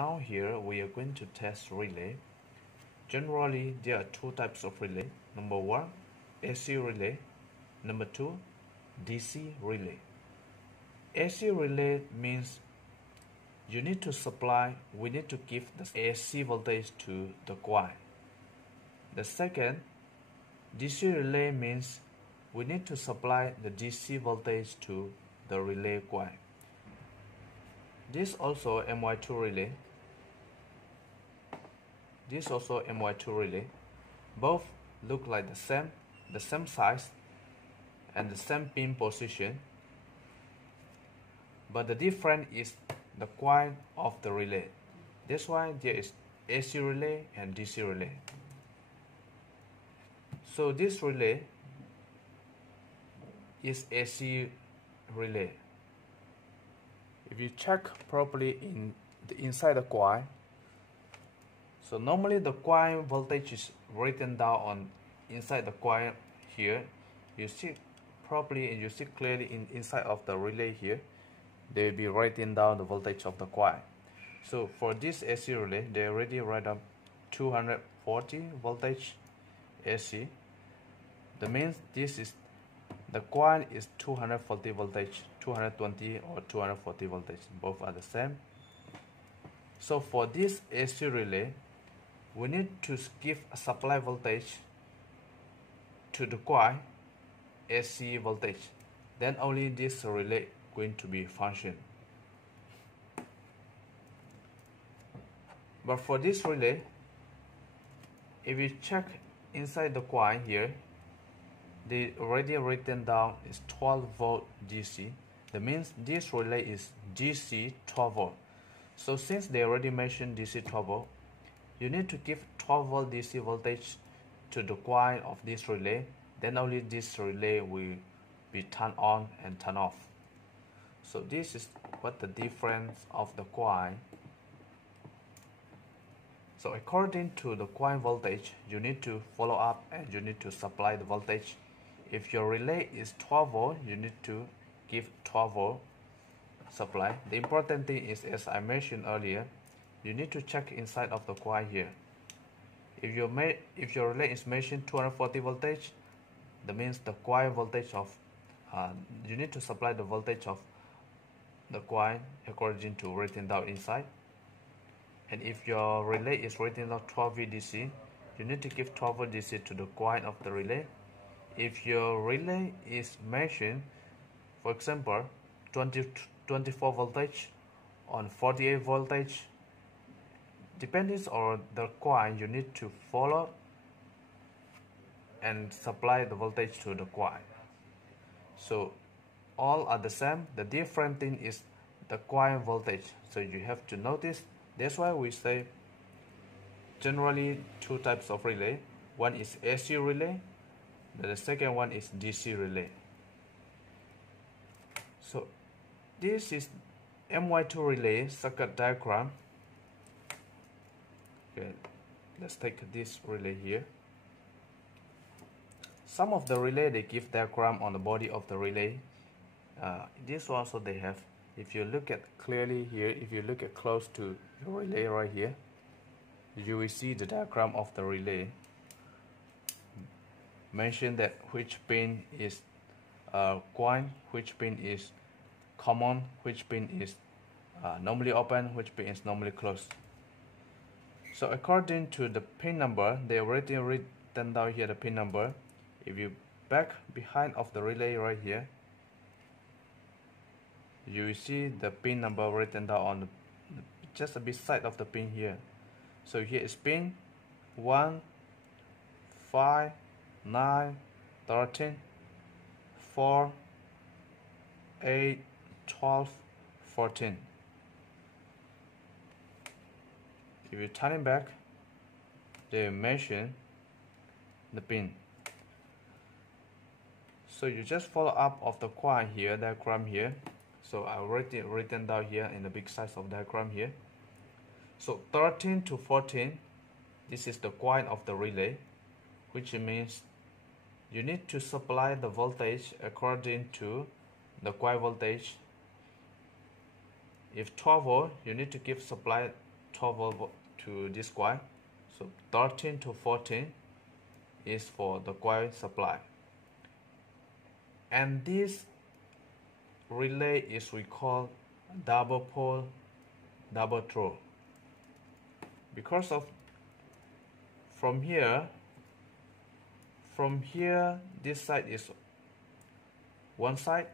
Now here we are going to test relay. Generally there are two types of relay. Number one, AC relay. Number two, DC relay. AC relay means we need to give the AC voltage to the coil. The second, DC relay means we need to supply the DC voltage to the relay coil. This also MY2 relay. This also MY2 relay. Both look like the same size and the same pin position, but the difference is the coil of the relay. That's why there is AC relay and DC relay. So this relay is AC relay. If you check properly inside the coil, so normally the coil voltage is written down on inside the coil here. You see properly and you see clearly inside of the relay here, they will be writing down the voltage of the coil. So for this AC relay, they already write up 240 voltage AC. That means this is the coil is 240 voltage, 220 or 240 voltage, both are the same. So for this AC relay, we need to give a supply voltage to the coil, AC voltage. Then only this relay going to be function. But for this relay, if you check inside the coil here, they already written down is 12 volt DC. That means this relay is DC 12 volt. So since they already mentioned DC 12 volt, you need to give 12 volt DC voltage to the coil of this relay. Then only this relay will be turned on and turned off. So this is what the difference of the coil. So according to the coil voltage, you need to follow up and you need to supply the voltage. If your relay is 12 volt, you need to give 12 volt supply. The important thing is, as I mentioned earlier, you need to check inside of the coil here. If your relay is mentioned 240 voltage, that means the coil voltage of you need to supply the voltage of the coil according to written down inside. And if your relay is written down 12 VDC, you need to give 12 volt DC to the coil of the relay. If your relay is mentioned, for example, 24 voltage on 48 voltage, depending on the coil, you need to follow and supply the voltage to the coil. So all are the same. The different thing is the coil voltage. So you have to notice. That's why we say generally two types of relay. One is AC relay. The second one is DC relay. So this is MY2 relay circuit diagram. Okay, let's take this relay here. Some of the relay they give diagram on the body of the relay. This also they have. If you look at clearly here, if you look at close to the relay right here, you will see the diagram of the relay. Mention that which pin is coil, which pin is common, which pin is normally open, which pin is normally closed. So according to the pin number, they already written down here the pin number. If you back behind of the relay right here, you will see the pin number written down on just a beside of the pin here. So here is pin 1, 5, 9, 13, 4, 8, 12, 14. If you turn it back, they mention the pin. So you just follow up of the coil here, diagram here. So I already written down here in the big size of diagram here. So 13 to 14, this is the coil of the relay, which means you need to supply the voltage according to the coil voltage. If 12 volt, you need to give supply 12 volt to this coil. So 13 to 14 is for the coil supply. And this relay is we call double pole, double throw, because of from here this side is one side,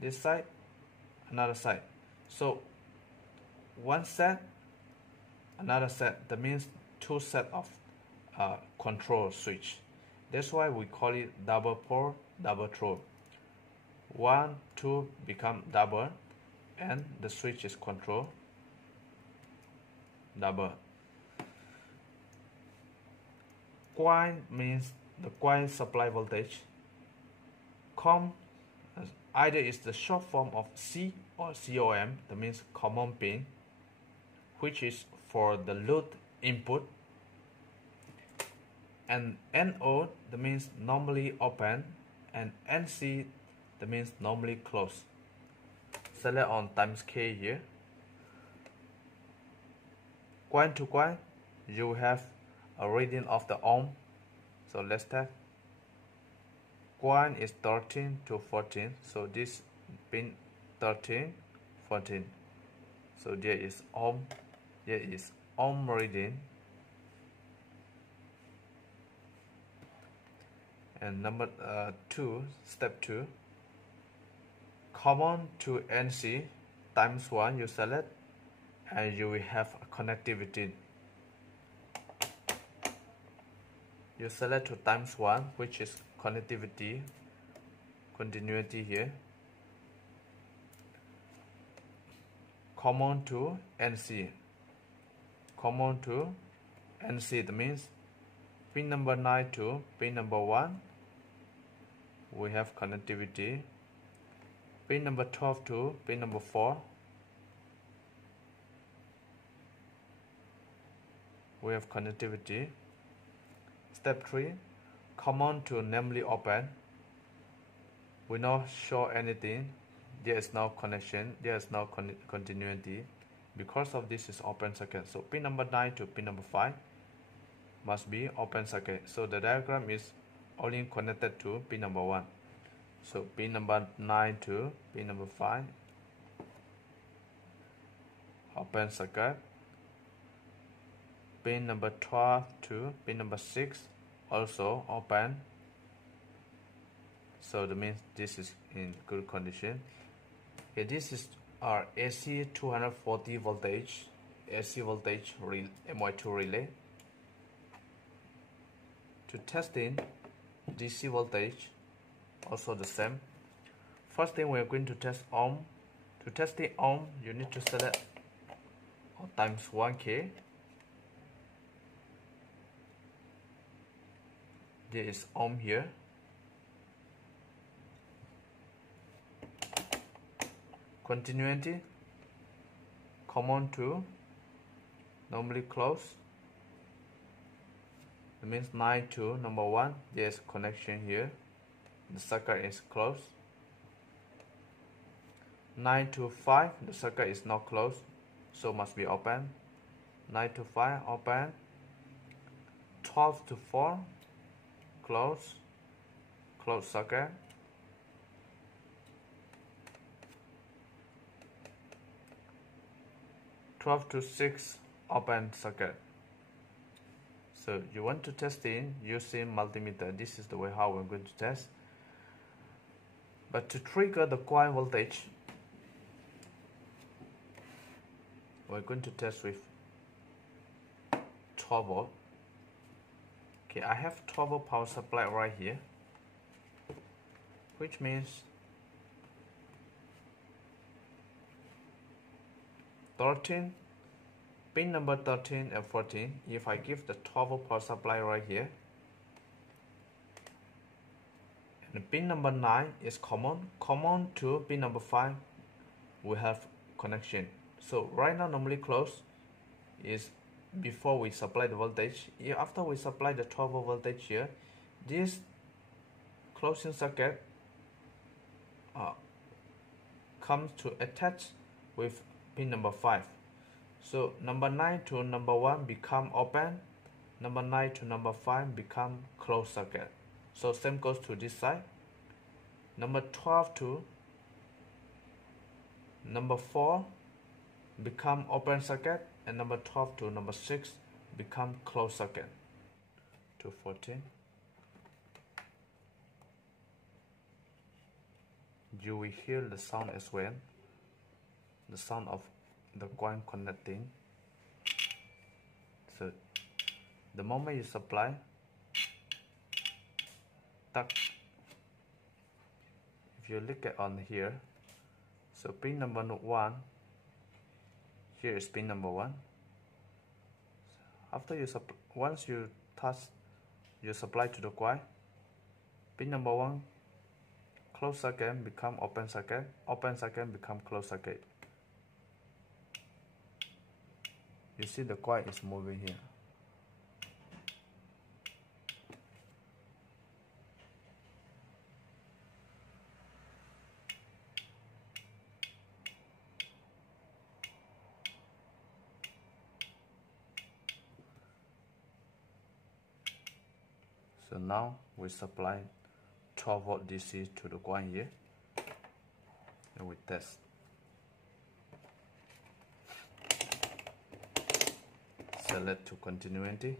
this side another side, so one set another set, that means two set of control switch. That's why we call it double pole, double throw. 1, 2 become double, and the switch is control double. Coil means the coil supply voltage. COM either is the short form of C or COM, that means common pin, which is for the load input. And NO, that means normally open, and NC, that means normally closed. Select on times K here. Coil to coil, you have a reading of the ohm. So let's test. Coil is 13 to 14. So this pin 13, 14. So there is ohm. There is ohm reading. And number 2, step 2. Common to NC times 1 you select, and you will have a connectivity. You select to times 1, which is connectivity, continuity here. Common to NC. Common to NC, that means pin number 9 to pin number 1, we have connectivity. Pin number 12 to pin number 4, we have connectivity. Step 3, common to namely open. We not show anything. There is no connection. There is no continuity. Because of this is open circuit. So pin number 9 to pin number 5 must be open circuit. So the diagram is only connected to pin number 1. So pin number 9 to pin number 5, open circuit. Pin number 12 to pin number 6, also open. So that means this is in good condition. Okay, this is our AC 240 voltage, AC voltage MY2 relay. To testing DC voltage, also the same. First thing we are going to test ohm. To test the ohm, you need to select times 1K. There is ohm here. Continuity, common to normally close. That means 9 to number 1, there is connection here. The circuit is closed. 9 to 5, the circuit is not closed, so must be open. 9 to 5, open. 12 to 4, close, close circuit. 12 to 6, open circuit. So you want to test in using multimeter. This is the way how we're going to test. But to trigger the coil voltage, we're going to test with 12 volt. Okay, I have 12 volt power supply right here, which means 13, pin number 13 and 14. If I give the 12 volt power supply right here, and pin number 9 is common to pin number 5, we have connection. So right now normally close is before we supply the voltage. After we supply the 12 volt voltage here, this closing circuit comes to attach with pin number 5. So number 9 to number 1 become open, number 9 to number 5 become closed circuit. So same goes to this side. Number 12 to number 4 become open circuit, and number 12 to number 6 become closed circuit. To 14. You will hear the sound as well, the sound of the coin connecting. So the moment you supply, tuck. If you look at on here, so pin number 1, here is pin number 1. After you once you touch, you supply to the coil, pin number 1 closed circuit become open circuit become closed circuit. You see the coil is moving here. So now we supply 12 volt DC to the coil here, and we test. Select to continuity.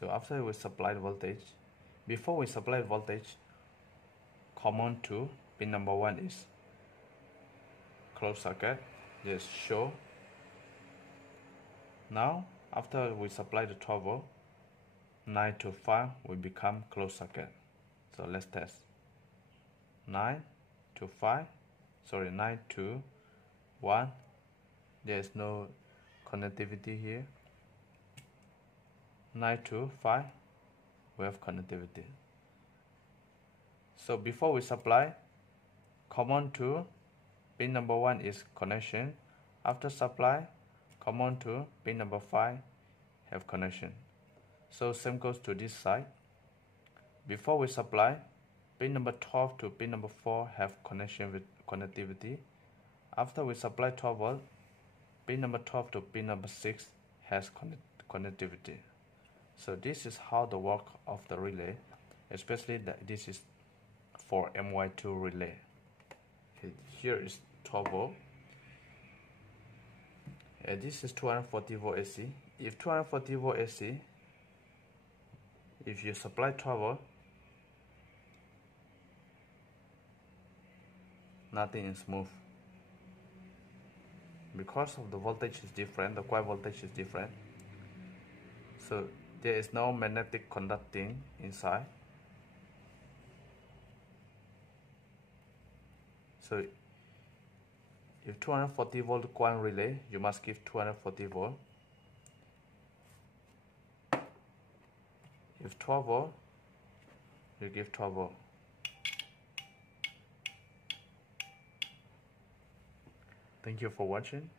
So after we supply the voltage, before we supply voltage, common to pin number 1 is closed circuit. Just show. Now after we supply the 12 volt, 9 to 5 will become closed circuit. So let's test. 9 to 5, sorry, 9 to 1, there is no connectivity here. 9 to 5, we have connectivity. So before we supply, common to pin number 1 is connection. After supply, common to pin number 5 have connection. So same goes to this side. Before we supply, pin number 12 to pin number 4 have connection with connectivity. After we supply 12 volt, pin number 12 to pin number 6 has connectivity. So this is how the work of the relay, especially that this is for MY2 relay. Here is 12 volt. And this is 240 volt AC. If 240 volt AC, if you supply 12 volt, nothing is moved. Because of the voltage is different, the coil voltage is different. So there is no magnetic conducting inside. So if 240 volt coil relay, you must give 240 volt. If 12 volt, you give 12 volt. Thank you for watching.